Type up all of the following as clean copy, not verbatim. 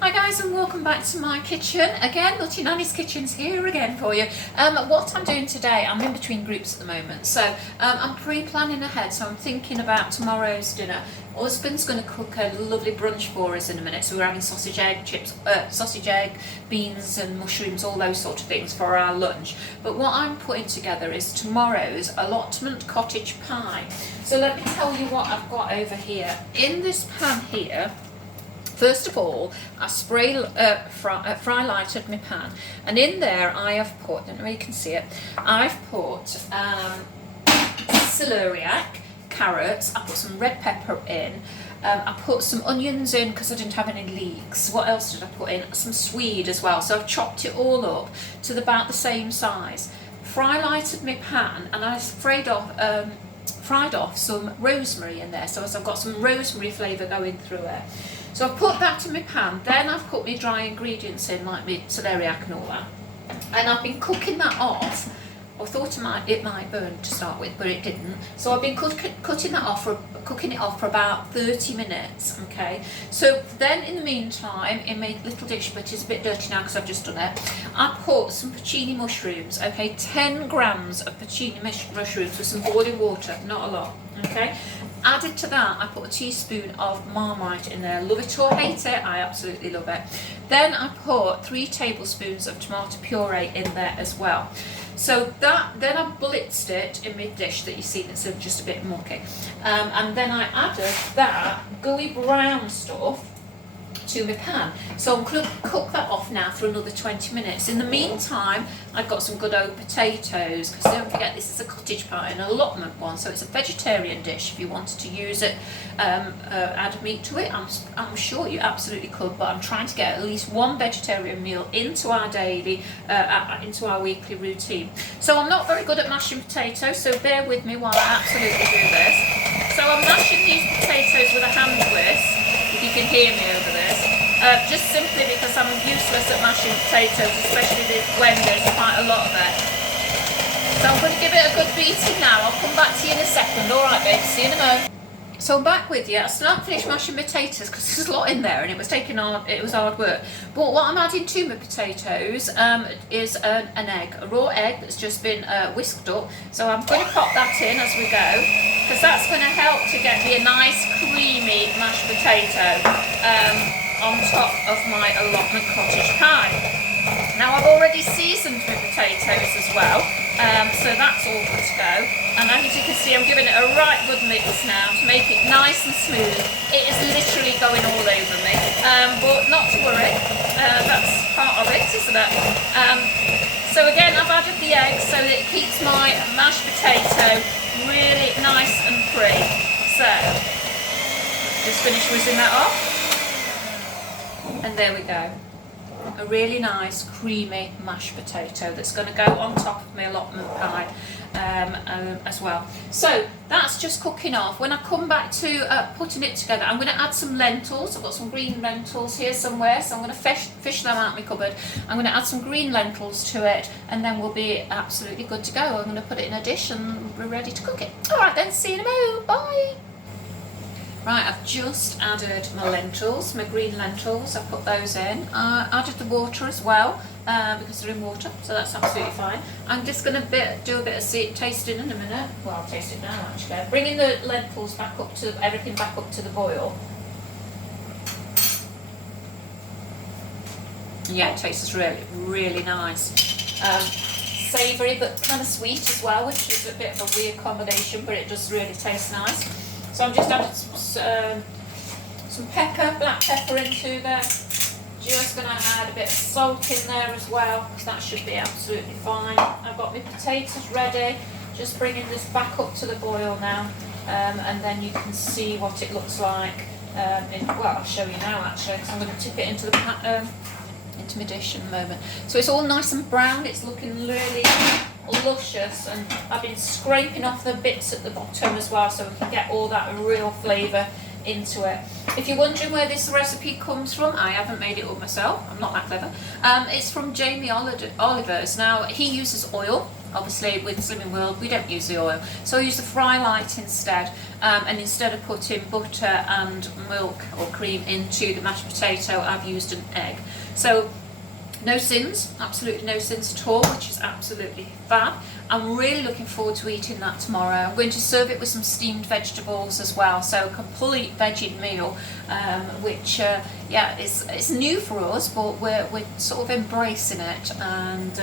Hi guys, and welcome back to my kitchen. Again, Nutty Nanny's kitchen's here again for you. What I'm doing today, I'm in between groups at the moment, so I'm pre-planning ahead, so I'm thinking about tomorrow's dinner. Husband's going to cook a lovely brunch for us in a minute, so we're having sausage egg, beans and mushrooms, all those sort of things for our lunch. But what I'm putting together is tomorrow's Allotment cottage pie. So let me tell you what I've got over here. In this pan here, first of all, I fry lighted my pan, and in there I have put, I don't know if you can see it, I've put celeriac, carrots, I put some red pepper in, I put some onions in because I didn't have any leeks. What else did I put in? Some swede as well, so I've chopped it all up to about the same size. Fry lighted my pan, and I fried off some rosemary in there, so I've got some rosemary flavour going through it. So I've put that in my pan, then I've put my dry ingredients in, like my celeriac and all that. And I've been cooking that off. I thought it might burn to start with, but it didn't. So I've been cooking it off for about 30 minutes, okay? So then in the meantime, in my little dish, which is a bit dirty now because I've just done it, I put some porcini mushrooms, okay? 10 grams of porcini mushrooms with some boiling water, not a lot, okay? Added to that, I put a teaspoon of Marmite in there. Love it or hate it, I absolutely love it. Then I put 3 tablespoons of tomato puree in there as well. So then I blitzed it in my dish that you see that's just a bit mucky. And then I added that gooey brown stuff to my pan. So I'm going to cook that off now for another 20 minutes. In the meantime, I've got some good old potatoes, because don't forget this is a cottage pie, an allotment one, so it's a vegetarian dish. If you wanted to use it, add meat to it, I'm sure you absolutely could, but I'm trying to get at least one vegetarian meal into our daily, into our weekly routine. So I'm not very good at mashing potatoes, so bear with me while I absolutely do this. So I'm mashing these potatoes with a hand whisk, if you can hear me over this, just simply because I'm useless at mashing potatoes, especially when there's quite a lot of it. So I'm going to give it a good beating now. I'll come back to you in a second. Alright babe, see you in a moment. So I'm back with you. I still haven't finished mashing potatoes because there's a lot in there and it was hard work. But what I'm adding to my potatoes is an egg, a raw egg that's just been whisked up. So I'm going to pop that in as we go, because that's going to help to get me a nice creamy mashed potato on top of my Allotment cottage pie. Now I've already seasoned my potatoes as well, so that's all good to go. And as you can see, I'm giving it a right good mix now to make it nice and smooth. It is literally going all over me, but not to worry, that's part of it, isn't it? So again, I've added the egg so that it keeps my mashed potato really nice and free. So, just finish whizzing that off. And there we go. A really nice creamy mashed potato that's going to go on top of my allotment pie as well. So that's just cooking off. When I come back to putting it together, I'm going to add some lentils. I've got some green lentils here somewhere, so I'm going to fish them out of my cupboard. I'm going to add some green lentils to it, and then we'll be absolutely good to go. I'm going to put it in a dish and we're ready to cook it. Alright then, see you in a moment. Bye! Right, I've just added my lentils, my green lentils. I've put those in. I added the water as well, because they're in water, so that's absolutely fine. I'm just going to do a bit of tasting in a minute. Well, I'll taste it now actually. Bringing the lentils back up to, everything back up to the boil. Yeah, it tastes really, really nice. Savoury but kind of sweet as well, which is a bit of a weird combination, but it does really taste nice. So I'm just adding some pepper, black pepper into there. Just going to add a bit of salt in there as well, because that should be absolutely fine. I've got my potatoes ready. Just bringing this back up to the boil now, and then you can see what it looks like. Well, I'll show you now actually, because I'm going to tip it into the into my dish in a moment. So it's all nice and brown. It's looking really luscious, and I've been scraping off the bits at the bottom as well, so we can get all that real flavour into it. If you're wondering where this recipe comes from, I haven't made it up myself, I'm not that clever. It's from Jamie Oliver's. Now he uses oil, obviously with Slimming World we don't use the oil, so I use the Fry Light instead. And instead of putting butter and milk or cream into the mashed potato, I've used an egg. So no sins, absolutely no sins at all, which is absolutely fab. I'm really looking forward to eating that tomorrow. I'm going to serve it with some steamed vegetables as well, so a complete veggie meal, which yeah, it's new for us, but we're sort of embracing it, and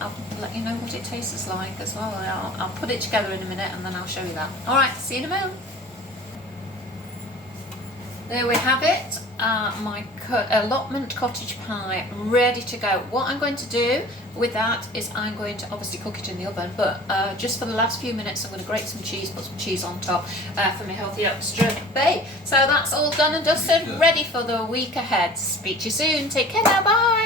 I'll let you know what it tastes like as well. I'll put it together in a minute and then I'll show you that. Alright, see you in a moment. There we have it, my allotment cottage pie ready to go. What I'm going to do with that is I'm going to obviously cook it in the oven, but just for the last few minutes I'm going to grate some cheese, put some cheese on top for my healthy extra bay. So that's all done and dusted, ready for the week ahead. Speak to you soon, take care now, bye!